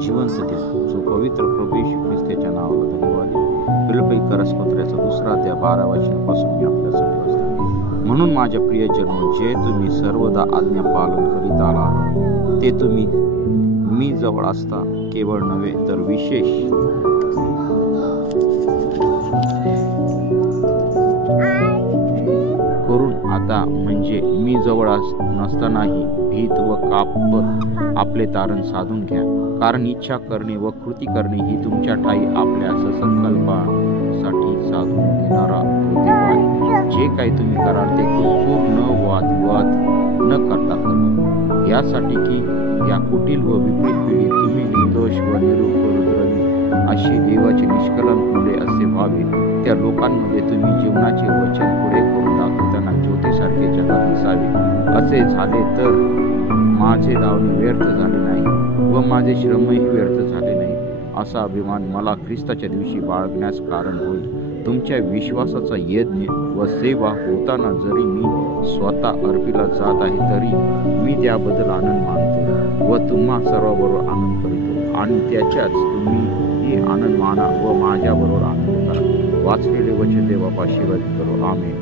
जिवंत देव जो पवित्र प्रभू येशू ख्रिस्ताच्या नावाला धन्यवाद। फिलिप्पी करस्पत्राचा 2 अध्याय 12 वचनापासून मी आपल्यासाठी वाचतो। म्हणून माझ्या प्रियजनो, जे तुम्ही सर्वदा आज्ञा पालन करीत आलात ते तुम्ही मी जवळ असता केवळ नव्हे तर विशेष करून आता म्हणजे मी जवळ नसतानाही भीत व कापत आपले तारण साधून घ्या, कारण इच्छा करणे व कृती करणे ही तुमच्या ठाई आपल्या संकल्पासाठी साधून घेणारा तो देव आहे। जे काही तुम्ही कराल ते खूप न वादविवाद न करता करा, यासाठी की या कुटील व विपरीत पिढीत तुम्ही निर्दोष व निरुपद्रवी अशी देवाचे निष्कलन मुले असे व्हावे। त्या लोकांमध्ये तुम्ही जीवनाचे वचन पुढे करून दाखवताना ज्योतीसारखे जगात दिसावे। असे झाले तर माझे धावणे व्यर्थ झाले नाही व माझे श्रमही व्यर्थ झाले नाही। असा अभिमान मला ख्रिस्ताच्या दिवशी बाळगण्यास कारण होईल। तुमच्या विश्वासाचा यज्ञ व सेवा होताना जरी मी स्वतः अर्पीला जात आहे तरी मी त्याबद्दल आनंद मानतो व तुम्हा सर्वांबरोबर आनंद करतो, आणि त्याच्याच तुम्ही आनंद माना व माझ्याबरोबर आनंद करा। वाचलेले वचन देवा आशीर्वाद करो। आमेन।